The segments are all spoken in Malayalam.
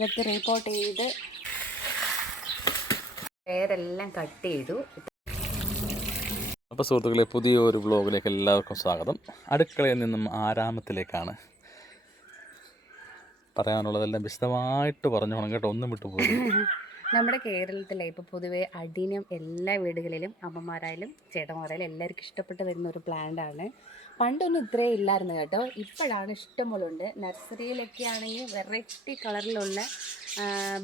ഇതൊക്കെ റിപ്പോർട്ട് ചെയ്ത് പേരെല്ലാം കട്ട് ചെയ്തു. അപ്പോൾ സുഹൃത്തുക്കളെ, പുതിയൊരു വ്ളോഗിലേക്ക് എല്ലാവർക്കും സ്വാഗതം. അടുക്കളയിൽ നിന്നും ആരാമത്തിലേക്കാണ്. പറയാനുള്ളതെല്ലാം വിശദമായിട്ട് പറഞ്ഞു പോകണം കേട്ടോ, ഒന്നും വിട്ടുപോകും. നമ്മുടെ കേരളത്തിലെ ഇപ്പോൾ പൊതുവേ അടിനം എല്ലാ വീടുകളിലും അമ്മമാരായാലും ചേട്ടന്മാരായാലും എല്ലാവർക്കും ഇഷ്ടപ്പെട്ട് വരുന്ന ഒരു പ്ലാന്റാണ്. പണ്ടൊന്നും ഇത്രയും ഇല്ലായിരുന്നു കേട്ടോ, ഇപ്പോഴാണ് ഇഷ്ടംപോലുണ്ട്. നഴ്സറിയിലൊക്കെ ആണെങ്കിൽ വെറൈറ്റി കളറിലുള്ള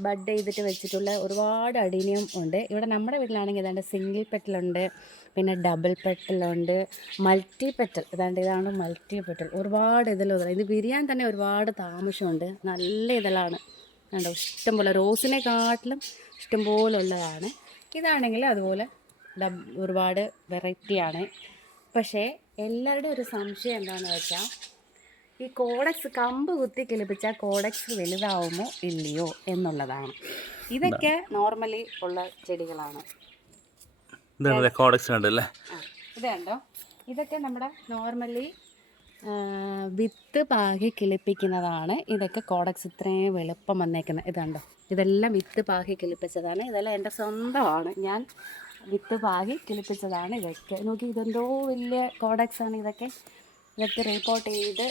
ബഡ് ചെയ്തിട്ട് വെച്ചിട്ടുള്ള ഒരുപാട് അടിനിയം ഉണ്ട്. ഇവിടെ നമ്മുടെ വീട്ടിലാണെങ്കിൽ ഏതാണ്ട് സിംഗിൾ പെറ്റലുണ്ട്, പിന്നെ ഡബിൾ പെറ്റലുണ്ട്, മൾട്ടി പെറ്റൽ. ഇതാണ് മൾട്ടി പെറ്റൽ. ഒരുപാട് ഇതിലുള്ള ഇത് വിരിയാൻ തന്നെ ഒരുപാട് താമസമുണ്ട്. നല്ല ഇതളാണ് കണ്ടോ, ഇഷ്ടംപോലെ റോസിനെക്കാട്ടിലും ഇഷ്ടംപോലെ ഉള്ളതാണ്. ഇതാണെങ്കിൽ അതുപോലെ ഒരുപാട് വെറൈറ്റിയാണ്. പക്ഷേ എല്ലാവരുടെയും ഒരു സംശയം എന്താണെന്ന് വെച്ചാൽ, ഈ കോഡക്സ് കമ്പ് കുത്തി കിളിപ്പിച്ചാൽ കോഡക്സ് വലുതാവുമോ ഇല്ലയോ എന്നുള്ളതാണ്. ഇതൊക്കെ നോർമലി ഉള്ള ചെടികളാണ്. കോഡക്സ് കണ്ടല്ലേ, ഇത് കണ്ടോ, ഇതൊക്കെ നമ്മുടെ നോർമലി വിത്ത് പാകി കിളിപ്പിക്കുന്നതാണ്. ഇതൊക്കെ കോഡക്സ് ഇത്രയും വെളുപ്പം വന്നേക്കുന്നത്. ഇതുണ്ടോ, ഇതെല്ലാം വിത്ത് പാകി കിളിപ്പിച്ചതാണ്. ഇതെല്ലാം എൻ്റെ സ്വന്തമാണ്, ഞാൻ വിത്ത് പാകി കിളിപ്പിച്ചതാണ്. ഇതൊക്കെ നോക്കി, ഇതെന്തോ വലിയ കോഡക്സാണ്. ഇതൊക്കെ റീപോർട്ട് ചെയ്ത്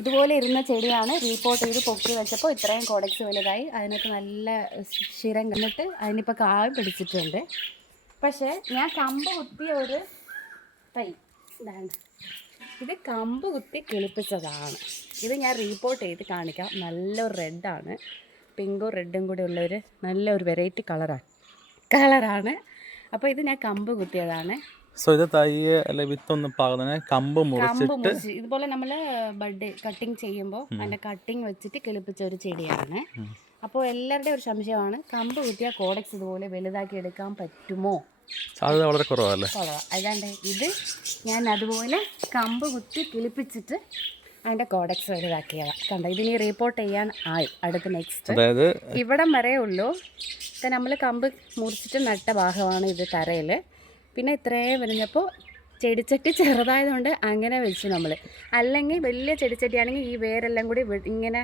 ഇതുപോലെ ഇരുന്ന ചെടിയാണ് റീപോർട്ട് ചെയ്ത് പൊക്കി വെച്ചപ്പോൾ ഇത്രയും കോഡക്സ് വലുതായി. അതിനൊക്കെ നല്ല ശിരം കണ്ടിട്ട് അതിനിപ്പോൾ കായ് പിടിച്ചിട്ടുണ്ട്. പക്ഷേ ഞാൻ കമ്പ് കുത്തിയ ഒരു തൈ ഇതാണ്. ഇത് കമ്പ് കുത്തി കിളിപ്പിച്ചതാണ്. ഇത് ഞാൻ റീപോർട്ട് ചെയ്ത് കാണിക്കാം. നല്ലൊരു റെഡാണ്, പിങ്കും റെഡും കൂടി ഉള്ളൊരു നല്ലൊരു വെറൈറ്റി കളറാണ്. അപ്പോൾ ഇത് ഞാൻ കമ്പ് കുത്തിയതാണ്. സോ ഇത് തയ്യ് അല്ലെ വിത്തൊന്നും പാകുന്നതിന് കമ്പ് മുറിച്ചിട്ട് ഇതുപോലെ നമ്മൾ ബഡ് കട്ടിങ് ചെയ്യുമ്പോൾ അതിൻ്റെ കട്ടിങ് വെച്ചിട്ട് കിളിപ്പിച്ച ഒരു ചെടിയാണ്. അപ്പോൾ എല്ലാവരുടെയും ഒരു സംശയമാണ്, കമ്പ് കുത്തിയാൽ കോഡക്സ് ഇതുപോലെ വലുതാക്കി എടുക്കാൻ പറ്റുമോ? സാധ്യത വളരെ കുറവല്ലേ? കുറവാണ്. അതാണ്ട് ഇത് ഞാൻ അതുപോലെ കമ്പ് കുത്തി കിളിപ്പിച്ചിട്ട് അതിൻ്റെ കോഡക്സ് വലുതാക്കിയതാണ്. കണ്ടോ, ഇതിനി റിപ്പോർട്ട് ചെയ്യാൻ ആയി. അടുത്ത നെക്സ്റ്റ് അതായത് ഇവിടം വരെ ഉള്ളൂ. ഇപ്പം നമ്മൾ കമ്പ് മുറിച്ചിട്ട് നട്ട ഭാഗമാണ് ഇത് തറയിൽ. പിന്നെ ഇത്രയും വരുന്നപ്പോൾ ചെടിച്ചട്ടി ചെറുതായതുകൊണ്ട് അങ്ങനെ വെച്ചു നമ്മൾ. അല്ലെങ്കിൽ വലിയ ചെടിച്ചട്ടിയാണെങ്കിൽ ഈ വേരെല്ലാം കൂടി ഇങ്ങനെ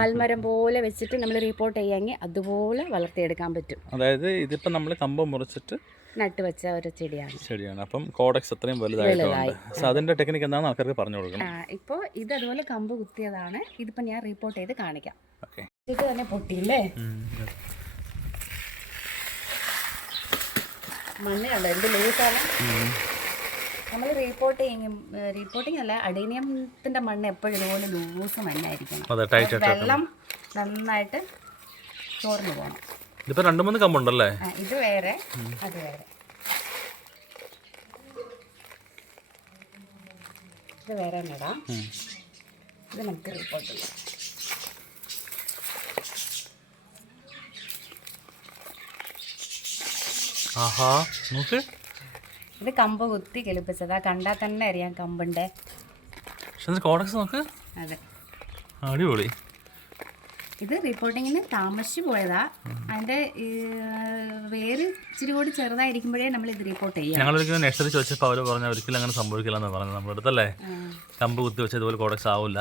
ആൽമരം പോലെ വെച്ചിട്ട് നമ്മൾ റിപ്പോർട്ട് ചെയ്യാമെങ്കിൽ അതുപോലെ വളർത്തിയെടുക്കാൻ പറ്റും. അതായത് ഇതിപ്പോൾ നമ്മൾ കമ്പ് മുറിച്ചിട്ട് നട്ട് വെച്ച ഒരു ചെടിയാണ്. അപ്പം കോഡക്സ് അത്രയും വലുതായിട്ടുണ്ട്. സോ അതിൻ്റെ ടെക്നിക്ക് എന്താണെന്ന് ആൾക്കാർക്ക് പറഞ്ഞു കൊടുക്കണം. ഇപ്പോൾ ഇത് അതുപോലെ കമ്പ് കുത്തിയതാണ്. ഇതിപ്പോൾ ഞാൻ റിപ്പോർട്ട് ചെയ്ത് കാണിക്കാം. ഓക്കെ, ഇത് തന്നെ പൊട്ടിയില്ലേ? മണ്ണ് കണ്ടോ എന്ത് ലൂസാണ്. നമ്മൾ റീപോർട്ടിങ് അല്ല, അഡീനിയത്തിൻ്റെ മണ്ണ് എപ്പോഴും ഇതുപോലെ ലൂസ് മണ്ണായിരിക്കണം. വെള്ളം നന്നായിട്ട് ചോർന്നു പോകണം. ഇതിപ്പോൾ 2-3 കമ്പുണ്ടല്ലേ? ഇത് വേറെ, അത് വേറെ. ഇത് വേറെ നടാം. ഇത് നമുക്ക് റിപ്പോർട്ട് ചെയ്യാം. ആഹാ, നോക്ക്, ഇത് കമ്പ് കുത്തി കിളിപ്പിച്ചതാ. കണ്ടാൽ തന്നെ അറിയാം കമ്പിൻ്റെ. കോഡക്സ് നോക്ക്, അതെ, അടിപൊളി. ഇത് റിപ്പോർട്ടിങ്ങിന് താമസിച്ചു പോയതാ. അതിൻ്റെ വേര് ഇച്ചിരി കൂടി ചെറുതായിരിക്കുമ്പോഴേ നമ്മൾ ഇത് റിപ്പോർട്ട് ചെയ്യാം. ഞങ്ങളൊരിക്കലും നഴ്സറി ചോദിച്ചപ്പോൾ അവർ പറഞ്ഞ ഒരിക്കലും അങ്ങനെ സംഭവിക്കില്ല എന്ന് പറഞ്ഞത് നമ്മുടെ അടുത്തല്ലേ. കമ്പ് കുത്തി വെച്ചാൽ ഇതുപോലെ കോഡക്സ് ആവില്ല.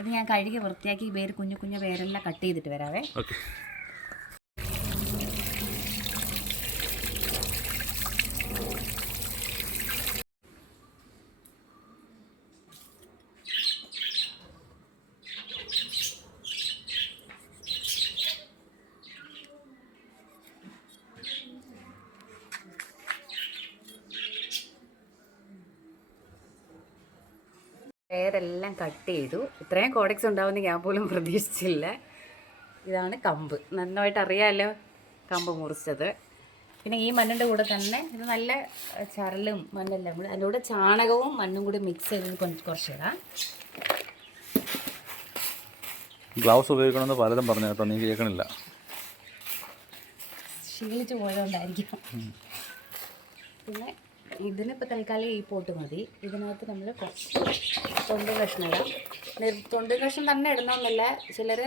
ഇത് ഞാൻ കഴുകി വൃത്തിയാക്കി വേര് കുഞ്ഞു വേരെല്ലാം കട്ട് ചെയ്തിട്ട് വരാവേ. ഓക്കെ, വേരെല്ലാം കട്ട് ചെയ്തു. ഇത്രയും കോഡക്സ് ഉണ്ടാവുമെന്ന് ഞാൻ പോലും പ്രതീക്ഷിച്ചില്ല. ഇതാണ് കമ്പ്. നന്നായിട്ട് അറിയാമല്ലോ കമ്പ് മുറിച്ചത്. പിന്നെ ഈ മണ്ണിൻ്റെ കൂടെ തന്നെ ഇത് നല്ല ചരലും മണ്ണെല്ലാം കൂടി, അതിൻ്റെ കൂടെ ചാണകവും മണ്ണും കൂടി മിക്സ് ചെയ്ത് കുറച്ചിടാം. ഗ്ലൗസ് ഉപയോഗിക്കണമെന്ന് പലരും പറഞ്ഞു കേട്ടോ, നീ കേൾക്കണില്ല. ക്ഷീണിച്ച് പോയതുകൊണ്ടായിരിക്കും. പിന്നെ ഇതിനിപ്പോൾ തൽക്കാലം ഈ പോട്ട് മതി. ഇതിനകത്ത് നമ്മൾ കുറച്ച് തൊണ്ട് കഷ്ണം ഇടാം. തൊണ്ട് കഷ്ണം തന്നെ ഇടണമെന്നില്ല, ചിലർ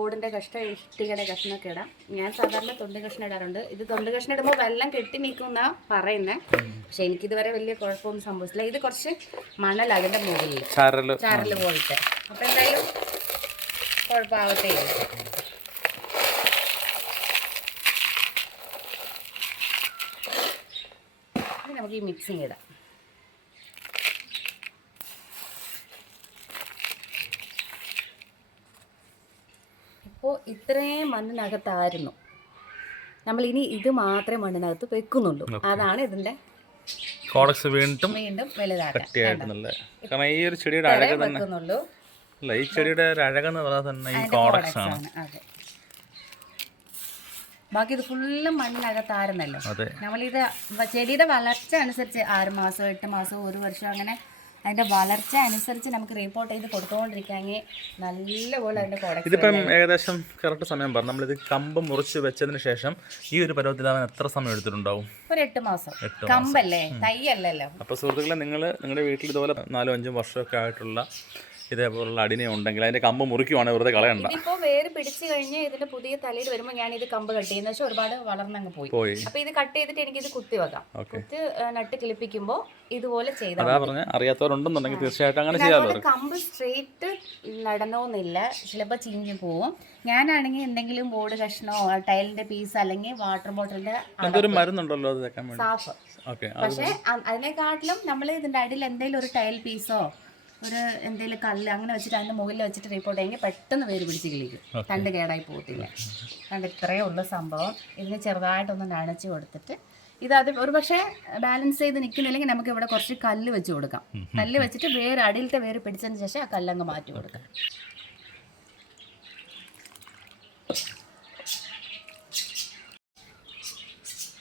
ഓടിൻ്റെ കഷ്ണം ഇഷ്ടികയുടെ കഷ്ണമൊക്കെ ഇടാം. ഞാൻ സാധാരണ തൊണ്ട് കഷ്ണം ഇടാറുണ്ട്. ഇത് തൊണ്ട് കഷ്ണം ഇടുമ്പോൾ വെള്ളം കെട്ടി നിൽക്കുമെന്നാണ് പറയുന്നത്. പക്ഷെ എനിക്കിതുവരെ വലിയ കുഴപ്പമൊന്നും സംഭവിച്ചില്ല. ഇത് കുറച്ച് മണൽ അതിൻ്റെ മുകളിൽ ചാരൽ പോലത്തെ. അപ്പോൾ എന്തായാലും കുഴപ്പമാവത്തേ ഇല്ല. ഈ മിക്സിങ് ഇടാം. ഇപ്പോൾ ഇത്രയും മണ്ണിനകത്തായിരുന്നു, നമ്മളിനി ഇത് മാത്രമേ മണ്ണിനകത്ത് വെക്കുന്നുള്ളൂ. അതാണ് ഇതിൻ്റെ കോഡക്സ് വീണ്ടും വലുതാക്കാൻ കാരണം ഈ ഒരു ചെടിയുടെ അഴക് തന്നെ വെക്കുന്നുള്ളൂ. അല്ല, ഈ ചെടിയുടെ ഒരു അഴകെന്ന് പറഞ്ഞാൽ തന്നെ ഈ കോഡക്സ് ആണ്. അതെ, ബാക്കി ഇത് ഫുള്ളും മണ്ണിനകത്തായിരുന്നല്ലോ. നമ്മളിത് ചെടിയുടെ വളർച്ച അനുസരിച്ച് 6 മാസം 8 മാസം 1 വർഷം അങ്ങനെ അതിന്റെ വളർച്ച അനുസരിച്ച് നമുക്ക് റിപ്പോർട്ട് ചെയ്ത് കൊടുത്തുകൊണ്ടിരിക്കാമെങ്കിൽ നല്ലപോലെ അതിന്റെ കോഡക്സ്. ഇതിപ്പം ഏകദേശം കറക്റ്റ് സമയം പറഞ്ഞു. നമ്മളിത് കമ്പ് മുറിച്ച് വെച്ചതിന് ശേഷം ഈ ഒരു പരുവത്തിലാവാൻ എത്ര സമയം എടുത്തിട്ടുണ്ടാവും? ഒരു 8 മാസം. കമ്പല്ലേ, തൈയല്ലല്ലോ. അപ്പോൾ സുഹൃത്തുക്കളെ, നിങ്ങളുടെ വീട്ടിൽ ഇതുപോലെ 4-5 വർഷമൊക്കെ ആയിട്ടുള്ള ഇതേപോലുള്ള അടിനെ ഉണ്ടെങ്കിൽ അതിന്റെ കമ്പ് മുറിക്കുവാണെങ്കിൽ വെറുതെ കളയണ്ട. ഇപ്പോൾ വേര് പിടിച്ചു കഴിഞ്ഞ് ഇതിന്റെ പുതിയ തലയിൽ വരുമ്പോൾ ഞാൻ ഇത് കമ്പ് കട്ട് ചെയ്യുന്ന വെച്ചാൽ ഒരുപാട് വളർന്നങ്ങ് പോയി. അപ്പൊ ഇത് കട്ട് ചെയ്തിട്ട് എനിക്ക് ഇത് കുത്തി വെക്കാം. കുത്തി നട്ട് കിളിപ്പിക്കുമ്പോൾ ഇതുപോലെ ചെയ്താൽ. അതാ പറഞ്ഞ അറിയാത്തവരുണ്ടെന്നുണ്ടെങ്കിൽ തീർച്ചയായിട്ടും അങ്ങനെ ചെയ്യാമല്ലോ. കമ്പ് സ്ട്രെയിറ്റ് നടണമെന്നില്ല, ചിലപ്പോൾ ചീഞ്ഞു പോവും. ഞാനാണെങ്കിൽ എന്തെങ്കിലും ബോർഡ് കഷ്ണോ ടൈലിന്റെ പീസ് അല്ലെങ്കിൽ വാട്ടർ ബോട്ടിലിന്റെ മരുന്നുണ്ടല്ലോ സാഫ്. പക്ഷെ അതിനെക്കാട്ടിലും നമ്മൾ ഇതിന്റെ അടിയിൽ എന്തെങ്കിലും ഒരു ടൈൽ പീസോ ഒരു എന്തെങ്കിലും കല്ല് അങ്ങനെ വെച്ചിട്ട് അതിൻ്റെ മുകളിൽ വെച്ചിട്ട് റിപ്പോർട്ട് ചെയ്യുമെങ്കിൽ പെട്ടെന്ന് വേര് പിടിച്ച് കിളിക്കും, തണ്ട് കേടായി പോകത്തില്ല. അതുകൊണ്ട് ഇത്രയേ ഉള്ള സംഭവം. ഇതിന് ചെറുതായിട്ടൊന്ന് നനച്ച് കൊടുത്തിട്ട് ഇത് ഒരു പക്ഷേ ബാലൻസ് ചെയ്ത് നിൽക്കുന്നില്ലെങ്കിൽ നമുക്ക് ഇവിടെ കുറച്ച് കല്ല് വെച്ച് കൊടുക്കാം. കല്ല് വെച്ചിട്ട് വേര് അടിയിലത്തെ വേര് പിടിച്ചതിന് ശേഷം ആ കല്ലങ്ങ് മാറ്റി കൊടുക്കാം.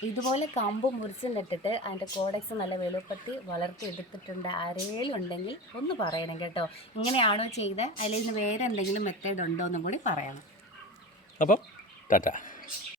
ഇതുപോലെ കമ്പ് മുറിച്ച് നട്ടിട്ട് അതിൻ്റെ കോഡക്സ് നല്ല വലുപ്പത്തിൽ വളർത്തി എടുത്തിട്ടുണ്ട് ആരേലും ഉണ്ടെങ്കിൽ ഒന്ന് പറയണം കേട്ടോ. ഇങ്ങനെയാണോ ചെയ്ത് അതിൽ നിന്ന് വേറെ എന്തെങ്കിലും മെത്തേഡ് ഉണ്ടോ എന്നും കൂടി പറയണം. അപ്പം ടാറ്റ.